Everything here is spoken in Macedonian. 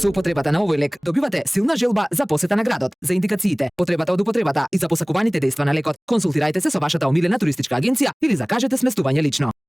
Со употребата на овој лек добивате силна желба за посета на градот. За индикациите, потребата од употребата и за посакуваните дејства на лекот, консултирајте се со вашата омилена туристичка агенција или закажете сместување лично.